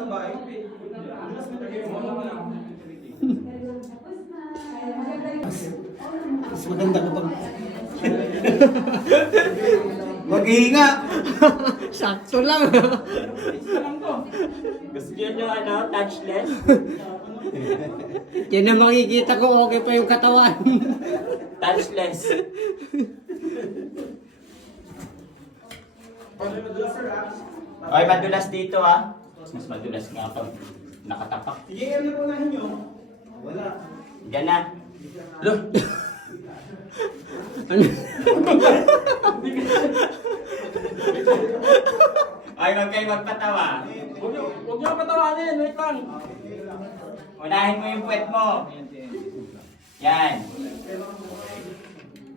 sa bahay. Mas maganda kapag... Maghinga! Sakto lang. Gusto nyo ano, touchless? Yan na makikita ko, okay pa yung katawan. Touchless. Ay, madulas dito ah. Mas madulas nga pag nakatapak. Sige, ano po na nyo? Wala. Diyan na. Lo! Ano? Ay, huwag kayo magpatawa. Huwag nyo patawanin, wait lang. Unahin mo yung puwet mo. Yan.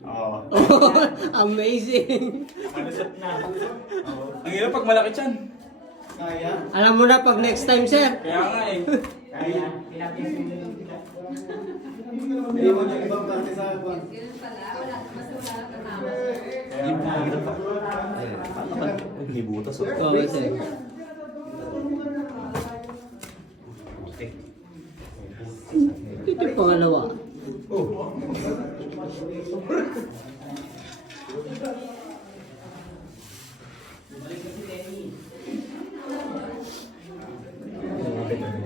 Oh. Amazing. Malusot na. Ang hirap pag malaki chan. Kaya? Alam mo na pag next time, sir. Kaya nga eh. Kaya, pinapis mo yung Hindi mo yung ibang parte sa buwan. Hibutas o. Oo, sir. Ito yung pangalawa.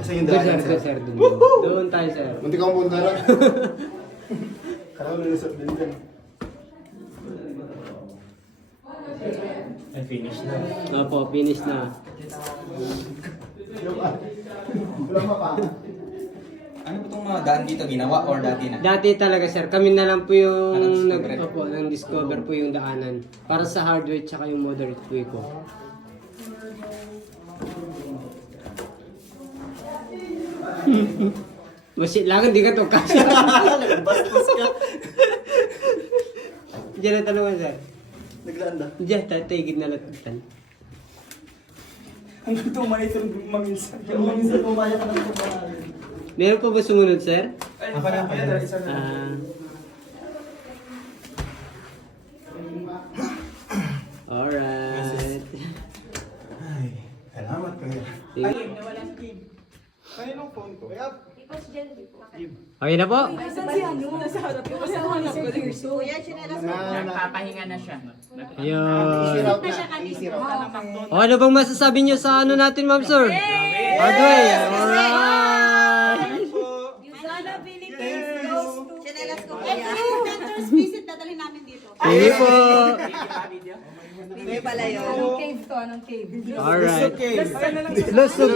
Kasi yung Ito, sir, daanan ito, sir. sir. Doon tayo, sir. Munti kang punta na. Kaya mo nalusot din dyan. Ay, finish na. Opo, finish na. Wala pa. Ano po itong mga daan dito ginawa or dati na? Dati talaga, sir. Kami na lang po yung Nag-discover. opo, nang-discover po yung daanan. Para sa hardware tsaka yung moderate po ko. Masilangan, di ka to kasi. Bastos ka. Diyan na tanungan, sir. Naglaan na. Diyan, tatigid na latutan. Hanggang tumay ito maminsan. Minsan pumayag ka na ito. Meron po ba sumunod, sir? Ako na pala. Isa na. Alright. Ay, salamat kayo. Kaninong phone ko? Kaya, Okay na po? Nagpapahinga na siya. Ayun. route na. Easy route. O, ano bang masasabi nyo sa ano natin, ma'am, sir? Hardware. Alright. Sana Philippines goes to Chinelas ko kuya. Mentors visit dadalhin namin dito. Sige po. May pala yun. Anong cave to? Anong cave? Alright. Okay. Let's